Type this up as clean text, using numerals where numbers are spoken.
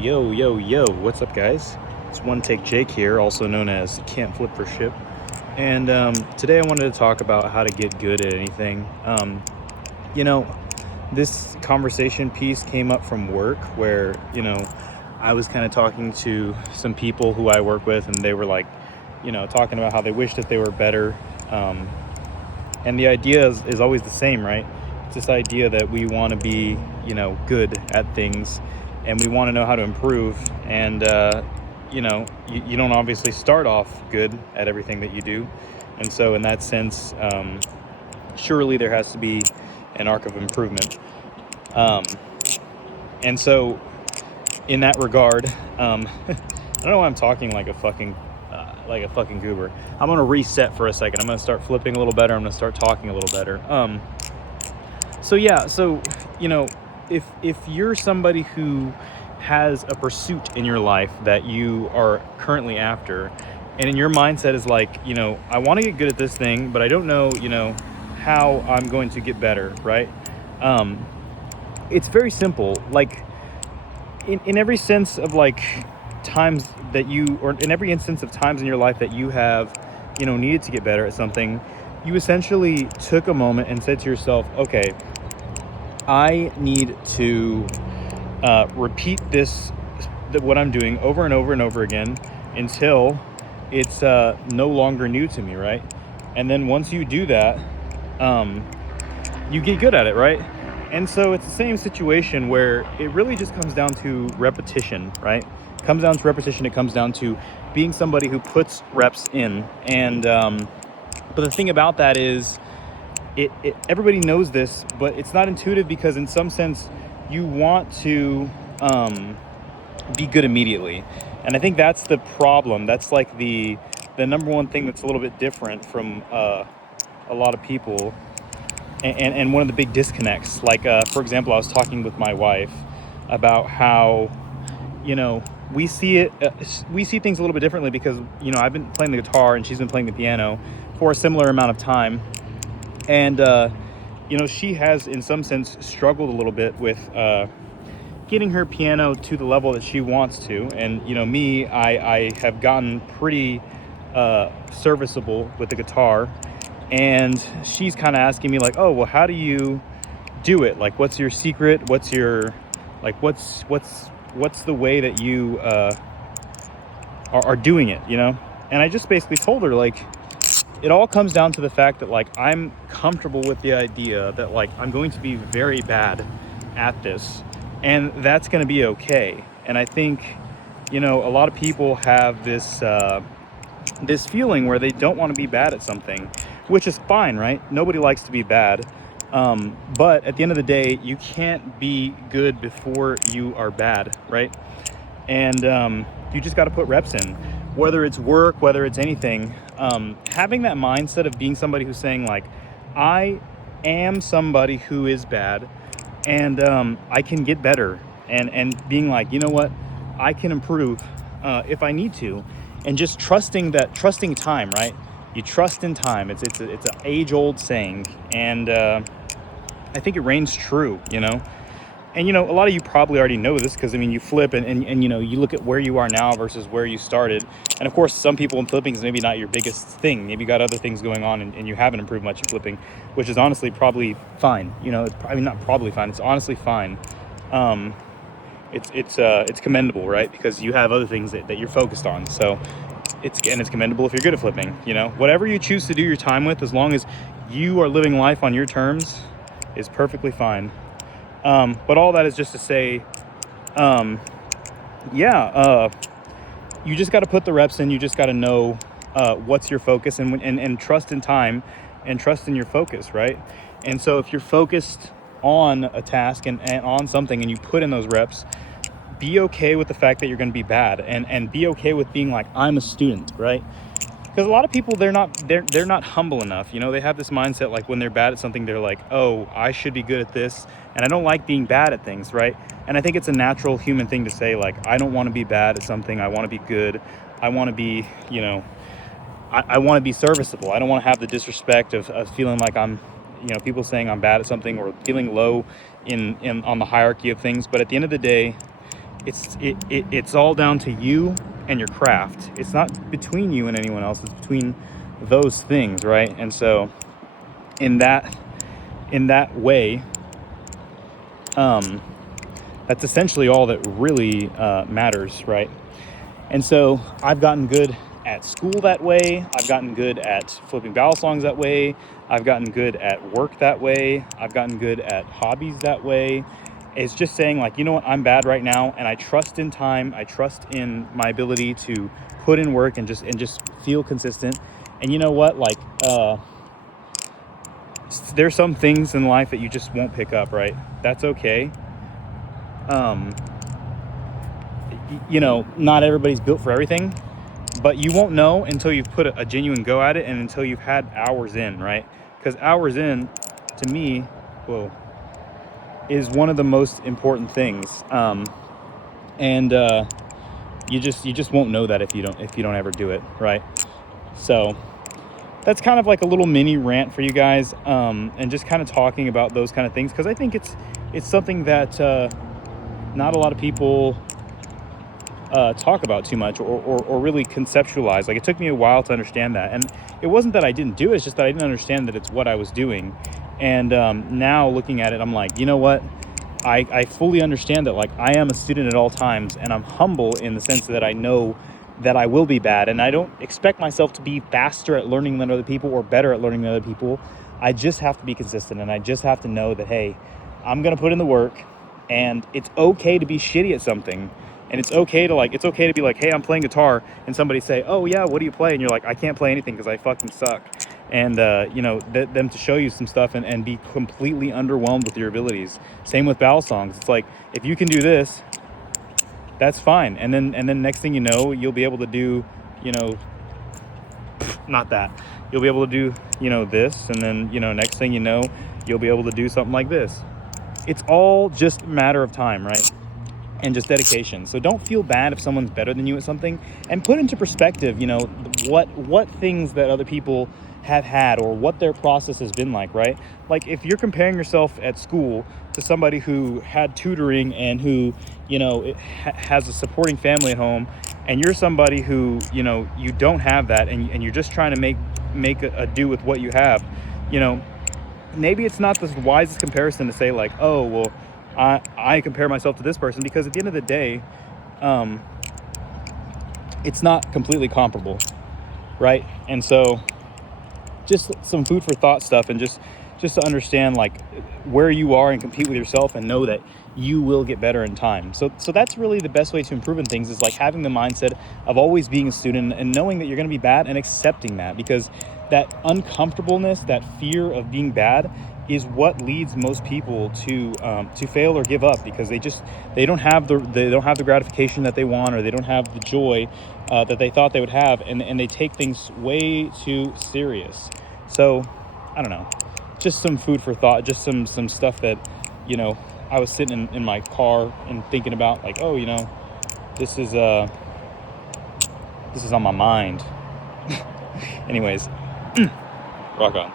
Yo, yo, yo, what's up, guys? It's One Take Jake here, also known as Can't Flip for Ship. And today I wanted to talk about how to get good at anything. You know, this conversation piece came up from work where, I was kind of talking to some people who I work with, and they were like, talking about how they wish that they were better. Um, and the idea is always the same, right? It's this idea that we want to be, good at things, and we want to know how to improve. And you don't obviously start off good at everything that you do, and so in that sense, surely there has to be an arc of improvement. Um, and so, in that regard, I don't know why I'm talking like a fucking goober. I'm gonna reset for a second. I'm gonna start flipping a little better. I'm gonna start talking a little better. So yeah, so if you're somebody who has a pursuit in your life that you are currently after, and in your mindset is like, I want to get good at this thing, but I don't know, how I'm going to get better, right? Um, it's very simple. Like in every sense of like times that you, or in every instance of times in your life that you have, needed to get better at something, you essentially took a moment and said to yourself, okay, I need to repeat what I'm doing over and over and over again until it's no longer new to me, right? And then once you do that, you get good at it, right? And so it's the same situation where it really just comes down to repetition, right? It comes down to repetition. It comes down to being somebody who puts reps in. And but the thing about that is, everybody knows this, but it's not intuitive because in some sense you want to be good immediately. And I think that's the problem. That's like the number one thing that's a little bit different from a lot of people, and one of the big disconnects. Like for example, I was talking with my wife about how we see things a little bit differently because I've been playing the guitar and she's been playing the piano for a similar amount of time. And, she has, in some sense, struggled a little bit with getting her piano to the level that she wants to. And, me, I have gotten pretty serviceable with the guitar. And she's kind of asking me, like, oh, well, how do you do it? Like, what's your secret? What's your, like, what's the way that you are doing it, And I just basically told her, like, it all comes down to the fact that like I'm comfortable with the idea that like I'm going to be very bad at this, and that's going to be okay. And I think a lot of people have this feeling where they don't want to be bad at something, which is fine, right? Nobody likes to be bad, but at the end of the day, you can't be good before you are bad, right? And you just got to put reps in, whether it's work, whether it's anything. Having that mindset of being somebody who's saying like, I am somebody who is bad, and I can get better, and being like, you know what, I can improve if I need to, and just trusting time, right? You trust in time. It's an age old saying, and I think it reigns true, And a lot of you probably already know this because you flip and you look at where you are now versus where you started. And of course, some people in flipping is maybe not your biggest thing. Maybe you got other things going on and you haven't improved much in flipping, which is honestly probably fine. Not probably fine. It's honestly fine. It's commendable, right? Because you have other things that you're focused on. So it's commendable if you're good at flipping. Whatever you choose to do your time with, as long as you are living life on your terms, is perfectly fine. But all that is just to say, you just got to put the reps in. You just got to know what's your focus, and trust in time and trust in your focus, right? And so if you're focused on a task and on something and you put in those reps, be okay with the fact that you're going to be bad, and be okay with being like, I'm a student, right? Because a lot of people, they're not humble enough. They have this mindset like when they're bad at something, they're like, oh, I should be good at this, and I don't like being bad at things, right? And I think it's a natural human thing to say, like, I don't want to be bad at something. I want to be good. I want to be, I want to be serviceable. I don't want to have the disrespect of feeling like I'm, people saying I'm bad at something or feeling low in on the hierarchy of things. But at the end of the day, it's all down to you and your craft. It's not between you and anyone else. It's between those things, right? And so in that way, that's essentially all that really matters, right? And so I've gotten good at school that way. I've gotten good at flipping battle songs that way. I've gotten good at work that way. I've gotten good at hobbies that way. It's just saying, like, you know what, I'm bad right now, and I trust in time. I trust in my ability to put in work and just feel consistent. And you know what, like, there's some things in life that you just won't pick up, right? That's okay. You know, not everybody's built for everything, but you won't know until you've put a genuine go at it and until you've had hours in, right? Because hours in, to me, whoa, is one of the most important things. And you just won't know that if you don't ever do it, right? So that's kind of like a little mini rant for you guys, and just kind of talking about those kind of things, because I think it's something that not a lot of people talk about too much or really conceptualize. Like, it took me a while to understand that, and it wasn't that I didn't do it, it's just that I didn't understand that it's what I was doing. And now looking at it, I'm like, you know what, I fully understand that, like, I am a student at all times, and I'm humble in the sense that I know that I will be bad, and I don't expect myself to be faster at learning than other people or better at learning than other people. I just have to be consistent, and I just have to know that, hey, I'm gonna put in the work, and it's okay to be shitty at something. And it's okay to be like, hey, I'm playing guitar, and somebody say, oh yeah, what do you play? And you're like, I can't play anything because I fucking suck. And you know, them to show you some stuff and be completely underwhelmed with your abilities. Same with battle songs. It's like, if you can do this, that's fine. And then next thing you know, you'll be able to do, you know, not that. You'll be able to do, you know, this, and then, you know, next thing you know, you'll be able to do something like this. It's all just a matter of time, right? And just dedication. So don't feel bad if someone's better than you at something, and put into perspective, you know, what things that other people have had or what their process has been like, right? Like, if you're comparing yourself at school to somebody who had tutoring and who, you know, has a supporting family at home, and you're somebody who, you know, you don't have that, and you're just trying to make a do with what you have, you know, maybe it's not the wisest comparison to say, like, oh, well, I compare myself to this person, because at the end of the day, it's not completely comparable, right? And so just some food for thought stuff, and just to understand, like, where you are and compete with yourself, and know that you will get better in time. So that's really the best way to improve in things, is like having the mindset of always being a student and knowing that you're going to be bad and accepting that, because that uncomfortableness, that fear of being bad, is what leads most people to fail or give up, because they don't have the gratification that they want, or they don't have the joy that they thought they would have, and they take things way too serious. So I don't know, just some food for thought, just some stuff that, you know, I was sitting in my car and thinking about, like, oh, you know, this is on my mind. Anyways, rock on.